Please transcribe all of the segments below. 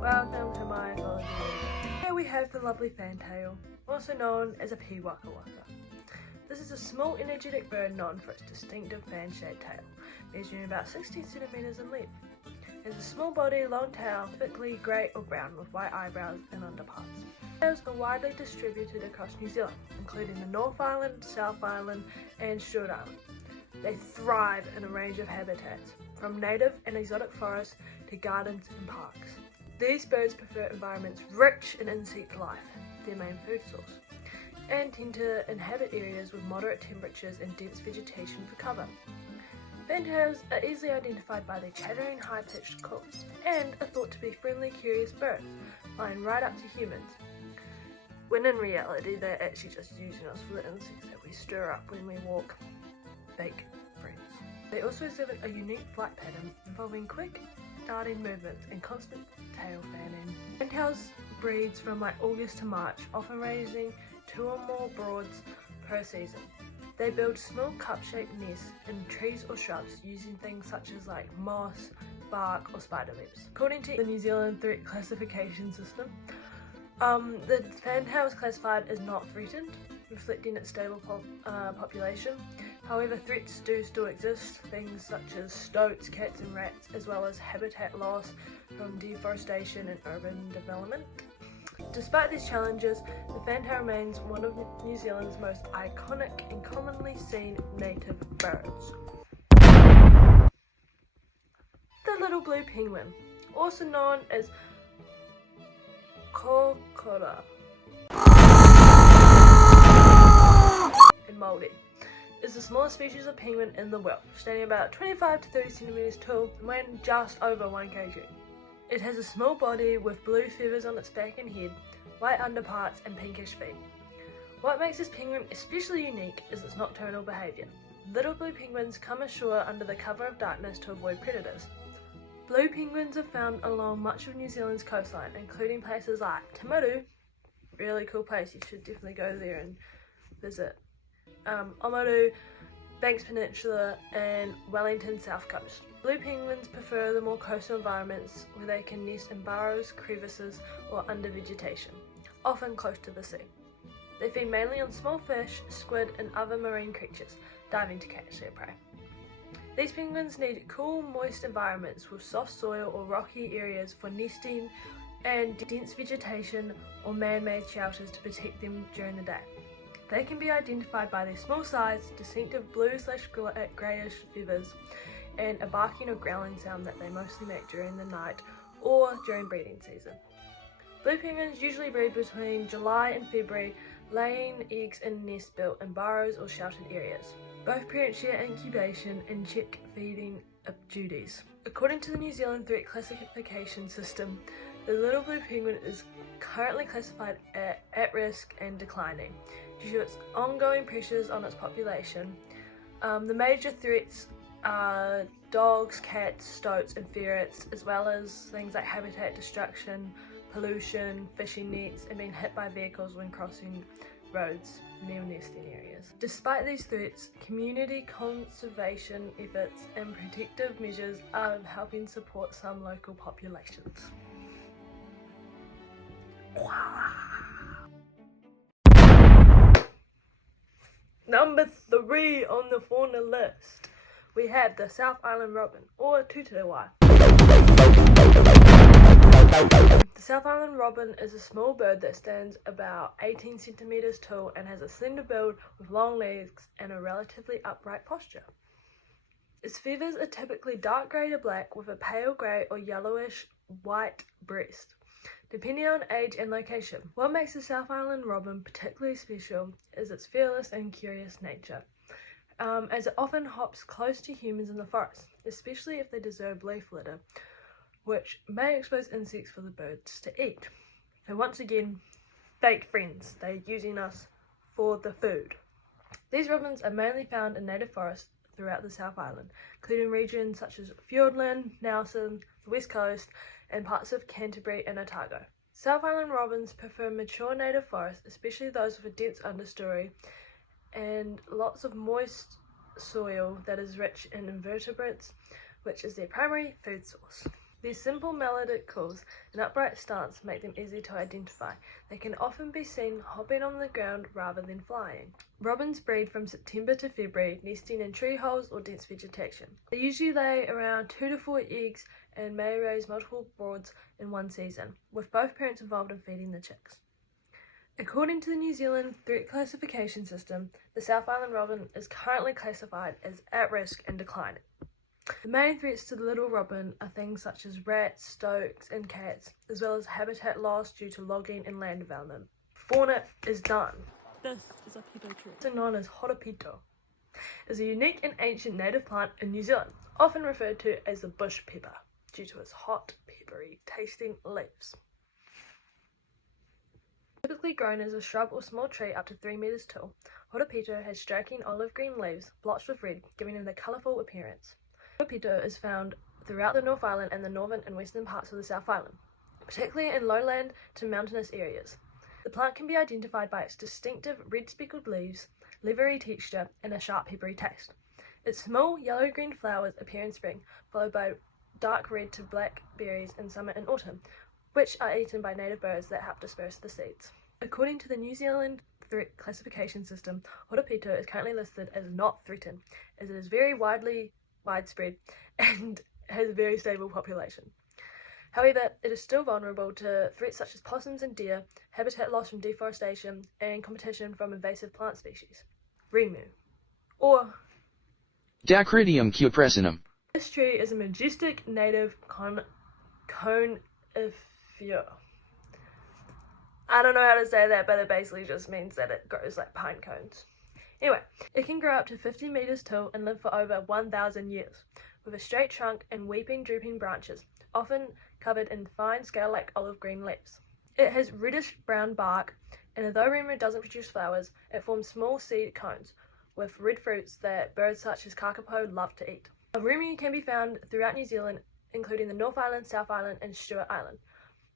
Welcome to my ecology video. Here we have the lovely fantail, also known as a pea waka waka. This is a small energetic bird known for its distinctive fan-shaped tail, measuring about 16 centimeters in length. It has a small body, long tail, typically grey or brown with white eyebrows and underparts. Tails are widely distributed across New Zealand, including the North Island, South Island and Stewart Island. They thrive in a range of habitats, from native and exotic forests to gardens and parks. These birds prefer environments rich in insect life, their main food source, and tend to inhabit areas with moderate temperatures and dense vegetation for cover. Fantails are easily identified by their chattering, high-pitched calls, and are thought to be friendly, curious birds, flying right up to humans, when in reality they're actually just using us for the insects that we stir up when we walk. Fake friends. They also exhibit a unique flight pattern involving quick, darting movements and constant tail fanning. Fantails breeds from August to March, often raising 2 or more broods per season. They build small cup-shaped nests in trees or shrubs using things such as moss, bark or spider webs. According to the New Zealand Threat Classification System, the fantail is classified as not threatened, reflecting its stable population. However, threats do still exist, things such as stoats, cats and rats, as well as habitat loss from deforestation and urban development. Despite these challenges, the fantail remains one of New Zealand's most iconic and commonly seen native birds. The little blue penguin, also known as kokora in Māori, is the smallest species of penguin in the world, standing about 25 to 30 centimeters tall and weighing just over 1 kg. It has a small body with blue feathers on its back and head, white underparts and pinkish feet. What makes this penguin especially unique is its nocturnal behaviour. Little blue penguins come ashore under the cover of darkness to avoid predators. Blue penguins are found along much of New Zealand's coastline, including places like Timaru, really cool place, you should definitely go there and visit, Oamaru, Banks Peninsula and Wellington South Coast. Blue penguins prefer the more coastal environments where they can nest in burrows, crevices or under vegetation, often close to the sea. They feed mainly on small fish, squid and other marine creatures, diving to catch their prey. These penguins need cool, moist environments with soft soil or rocky areas for nesting and dense vegetation or man-made shelters to protect them during the day. They can be identified by their small size, distinctive blue/greyish feathers, and a barking or growling sound that they mostly make during the night or during breeding season. Blue penguins usually breed between July and February, laying eggs in nests built in burrows or sheltered areas. Both parents share incubation and chick feeding duties. According to the New Zealand Threat Classification System, the little blue penguin is currently classified at risk and declining due to its ongoing pressures on its population. The major threats are dogs, cats, stoats and ferrets, as well as things like habitat destruction, pollution, fishing nets and being hit by vehicles when crossing roads near nesting areas. Despite these threats, community conservation efforts and protective measures are helping support some local populations. Number 3 on the fauna list, we have the South Island robin, or tūterewa. The South Island robin is a small bird that stands about 18 centimeters tall and has a slender build with long legs and a relatively upright posture. Its feathers are typically dark grey to black with a pale grey or yellowish white breast, depending on age and location. What makes the South Island robin particularly special is its fearless and curious nature, as it often hops close to humans in the forest, especially if they disturb leaf litter, which may expose insects for the birds to eat. So once again, fake friends, they're using us for the food. These robins are mainly found in native forests throughout the South Island, including regions such as Fiordland, Nelson, the West Coast, and parts of Canterbury and Otago. South Island robins prefer mature native forests, especially those with a dense understory and lots of moist soil that is rich in invertebrates, which is their primary food source. Their simple melodic calls and upright stance make them easy to identify. They can often be seen hopping on the ground rather than flying. Robins breed from September to February, nesting in tree holes or dense vegetation. They usually lay around 2 to 4 eggs and may raise multiple broods in one season, with both parents involved in feeding the chicks. According to the New Zealand Threat Classification System, the South Island robin is currently classified as at risk and declining. The main threats to the little robin are things such as rats, stoats, and cats, as well as habitat loss due to logging and land development. Fauna is done. This is a pepper tree. Also known as horapito, is a unique and ancient native plant in New Zealand, often referred to as the bush pepper, due to its hot, peppery tasting leaves. Typically grown as a shrub or small tree up to 3 meters tall, horapito has striking olive green leaves blotched with red, giving it a colourful appearance. Horapito is found throughout the North Island and the northern and western parts of the South Island, particularly in lowland to mountainous areas. The plant can be identified by its distinctive red speckled leaves, leathery texture, and a sharp peppery taste. Its small yellow-green flowers appear in spring, followed by dark red to black berries in summer and autumn, which are eaten by native birds that help disperse the seeds. According to the New Zealand Threat Classification System, horapito is currently listed as not threatened, as it is very widespread and has a very stable population. However, it is still vulnerable to threats such as possums and deer, habitat loss from deforestation, and competition from invasive plant species. Rimu, or Dacrydium cupressinum. This tree is a majestic native conifera. I don't know how to say that, but it basically just means that it grows like pine cones. Anyway, it can grow up to 50 meters tall and live for over 1,000 years, with a straight trunk and weeping, drooping branches, often covered in fine scale-like olive green leaves. It has reddish-brown bark, and although Rimu doesn't produce flowers, it forms small seed cones with red fruits that birds such as kakapo love to eat. Rimu can be found throughout New Zealand, including the North Island, South Island, and Stewart Island,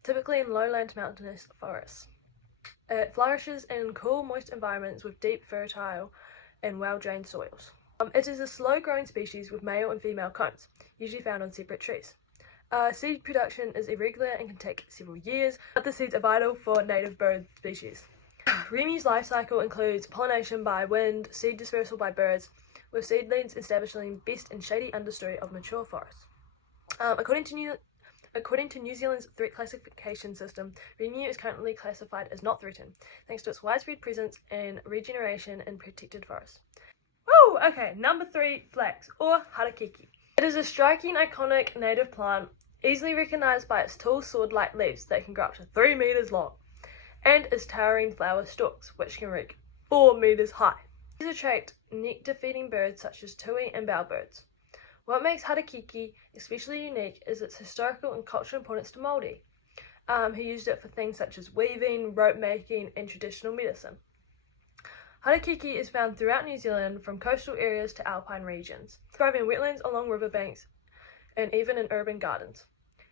typically in lowland mountainous forests. It flourishes in cool, moist environments with deep, fertile, and well-drained soils. It is a slow-growing species with male and female cones, usually found on separate trees. Seed production is irregular and can take several years, but the seeds are vital for native bird species. Rimu's life cycle includes pollination by wind, seed dispersal by birds, with seedlings establishing best in shady understory of mature forests. According to New Zealand's Threat Classification System, Rimu is currently classified as not threatened, thanks to its widespread presence and regeneration in protected forests. Woo! Okay, number 3, flax, or harakeke. It is a striking, iconic native plant, easily recognised by its tall sword-like leaves that can grow up to 3 meters long, and its towering flower stalks, which can reach 4 meters high. These attract nectar-feeding birds such as tui and bowerbirds. What makes harakeke especially unique is its historical and cultural importance to Māori, who used it for things such as weaving, rope making, and traditional medicine. Harakeke is found throughout New Zealand, from coastal areas to alpine regions, thriving in wetlands, along riverbanks, and even in urban gardens.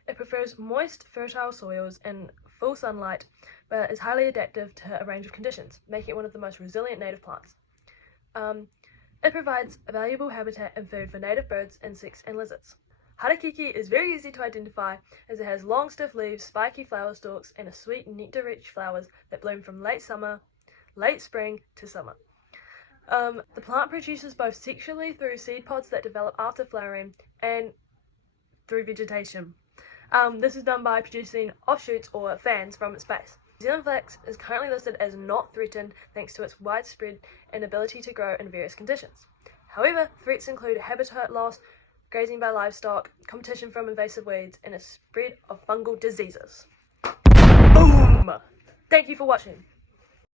It prefers moist, fertile soils and full sunlight, but is highly adaptive to a range of conditions, making it one of the most resilient native plants. It provides a valuable habitat and food for native birds, insects, and lizards. Harakeke is very easy to identify, as it has long, stiff leaves, spiky flower stalks, and a sweet, nectar-rich flowers that bloom from late spring to summer. The plant produces both sexually through seed pods that develop after flowering and through vegetation. This is done by producing offshoots or fans from its base. New Zealand flax is currently listed as not threatened thanks to its widespread and ability to grow in various conditions. However, threats include habitat loss, grazing by livestock, competition from invasive weeds, and a spread of fungal diseases. Boom! Thank you for watching.